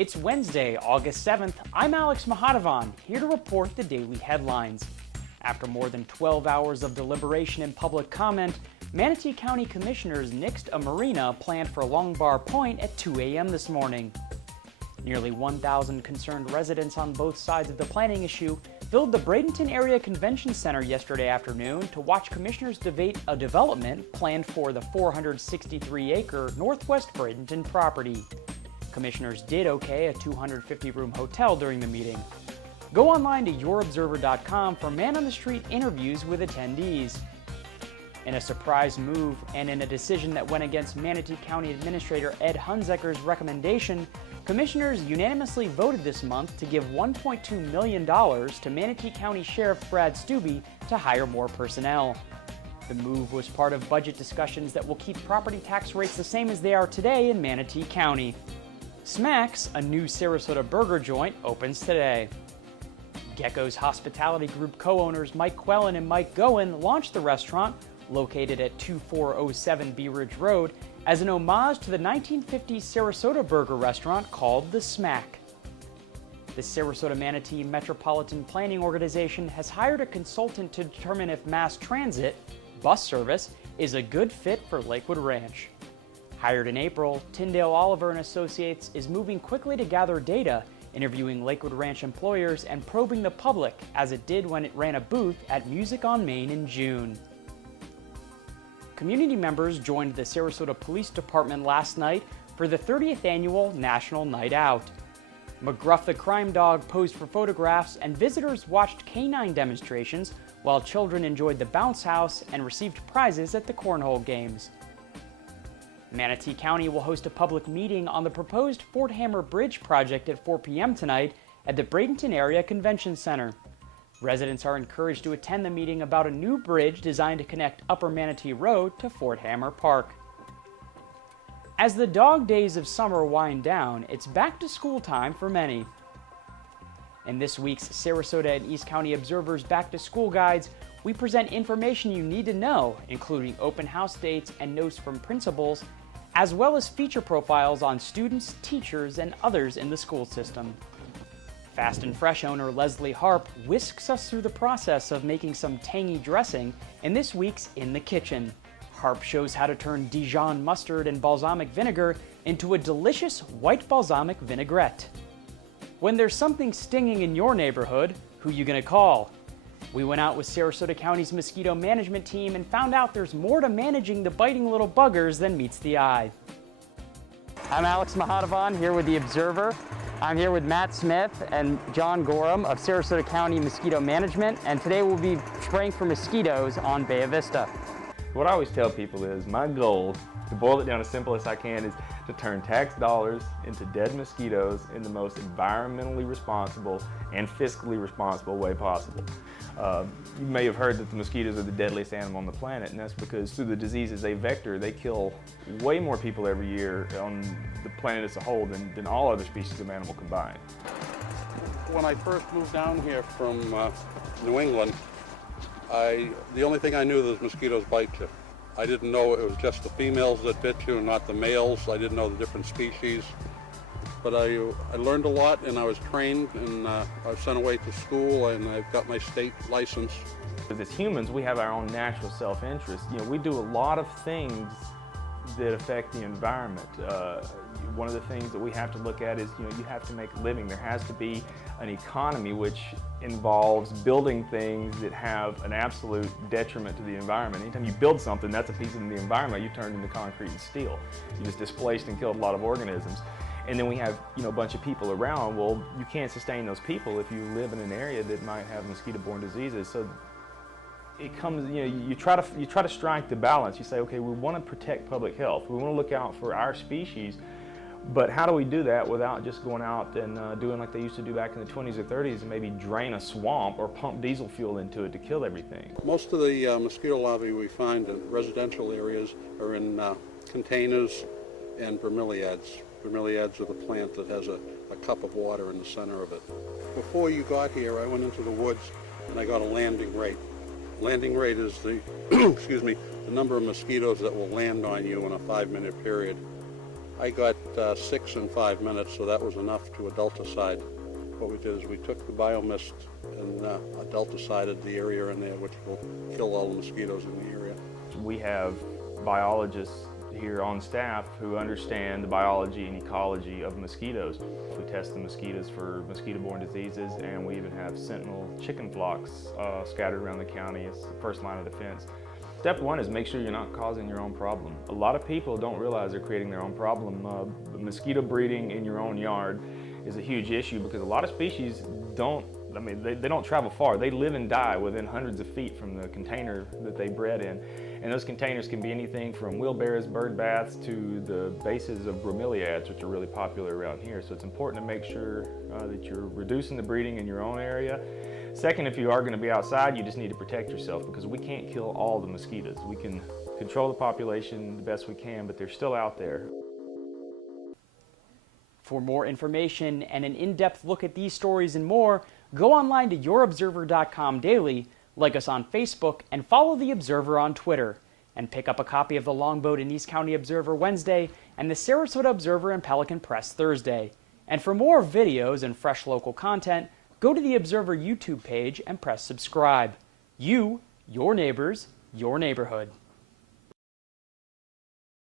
It's Wednesday, August 7th. I'm Alex Mahadavan, here to report the daily headlines. After more than 12 hours of deliberation and public comment, Manatee County Commissioners nixed a marina planned for Long Bar Point at 2 a.m. this morning. Nearly 1,000 concerned residents on both sides of the planning issue filled the Bradenton Area Convention Center yesterday afternoon to watch commissioners debate a development planned for the 463-acre Northwest Bradenton property. Commissioners did okay a 250-room hotel during the meeting. Go online to yourobserver.com for man-on-the-street interviews with attendees. In a surprise move and in a decision that went against Manatee County Administrator Ed Hunzecker's recommendation, commissioners unanimously voted this month to give $1.2 million to Manatee County Sheriff Brad Stubbe to hire more personnel. The move was part of budget discussions that will keep property tax rates the same as they are today in Manatee County. Smack's, a new Sarasota burger joint, opens today. Gecko's Hospitality Group co-owners Mike Quellen and Mike Goen launched the restaurant, located at 2407 Bee Ridge Road, as an homage to the 1950s Sarasota burger restaurant called The Smack. The Sarasota Manatee Metropolitan Planning Organization has hired a consultant to determine if mass transit, bus service, is a good fit for Lakewood Ranch. Hired in April, Tyndale Oliver & Associates is moving quickly to gather data, interviewing Lakewood Ranch employers and probing the public as it did when it ran a booth at Music on Main in June. Community members joined the Sarasota Police Department last night for the 30th annual National Night Out. McGruff the Crime Dog posed for photographs and visitors watched canine demonstrations while children enjoyed the bounce house and received prizes at the cornhole games. Manatee County will host a public meeting on the proposed Fort Hammer Bridge project at 4 p.m. tonight at the Bradenton Area Convention Center. Residents are encouraged to attend the meeting about a new bridge designed to connect Upper Manatee Road to Fort Hammer Park. As the dog days of summer wind down, it's back to school time for many. In this week's Sarasota and East County Observer's Back to School Guides, we present information you need to know, including open house dates and notes from principals, as well as feature profiles on students, teachers, and others in the school system. Fast and Fresh owner Leslie Harp whisks us through the process of making some tangy dressing in this week's In the Kitchen. Harp shows how to turn Dijon mustard and balsamic vinegar into a delicious white balsamic vinaigrette. When there's something stinging in your neighborhood, who you gonna call? We went out with Sarasota County's mosquito management team and found out there's more to managing the biting little buggers than meets the eye. I'm Alex Mahadavan here with The Observer. I'm here with Matt Smith and John Gorham of Sarasota County Mosquito Management, and today we'll be spraying for mosquitoes on Bay Vista. What I always tell people is my goal, to boil it down as simple as I can, is to turn tax dollars into dead mosquitoes in the most environmentally responsible and fiscally responsible way possible. You may have heard that the mosquitoes are the deadliest animal on the planet, and that's because through the diseases they vector, they kill way more people every year on the planet as a whole than all other species of animal combined. When I first moved down here from New England, the only thing I knew was mosquitoes bite you. I didn't know it was just the females that bit you and not the males. I didn't know the different species. But I learned a lot, and I was trained, and I was sent away to school, and I've got my state license. As humans, we have our own natural self-interest. You know, we do a lot of things that affect the environment. One of the things that we have to look at is, you have to make a living. There has to be an economy which involves building things that have an absolute detriment to the environment. Anytime you build something, that's a piece of the environment you turned into concrete and steel. You just displaced and killed a lot of organisms. And then we have, a bunch of people around. Well, you can't sustain those people if you live in an area that might have mosquito-borne diseases. So it comes, you try to strike the balance. You say, okay, we want to protect public health. We want to look out for our species, but how do we do that without just going out and doing like they used to do back in the 20s or 30s and maybe drain a swamp or pump diesel fuel into it to kill everything? Most of the mosquito larvae we find in residential areas are in containers and bromeliads. Bromeliads are the plant that has a cup of water in the center of it. Before you got here, I went into the woods and I got a landing rate. Landing rate is the, excuse me, the number of mosquitoes that will land on you in a 5-minute period. I got 6 in 5 minutes, so that was enough to adulticide. What we did is we took the biomist and adulticided the area in there, which will kill all the mosquitoes in the area. We have biologists here on staff who understand the biology and ecology of mosquitoes. We test the mosquitoes for mosquito-borne diseases, and we even have sentinel chicken flocks scattered around the county. It's the first line of defense. Step one is make sure you're not causing your own problem. A lot of people don't realize they're creating their own problem. Mosquito breeding in your own yard is a huge issue because a lot of species they don't travel far. They live and die within hundreds of feet from the container that they bred in. And those containers can be anything from wheelbarrows, bird baths, to the bases of bromeliads, which are really popular around here. So it's important to make sure that you're reducing the breeding in your own area. Second, if you are going to be outside, you just need to protect yourself because we can't kill all the mosquitoes. We can control the population the best we can, but they're still out there. For more information and an in-depth look at these stories and more, go online to yourobserver.com daily, like us on Facebook, and follow The Observer on Twitter. And pick up a copy of the Longboat and East County Observer Wednesday and the Sarasota Observer and Pelican Press Thursday. And for more videos and fresh local content, go to the Observer YouTube page and press subscribe. You, your neighbors, your neighborhood.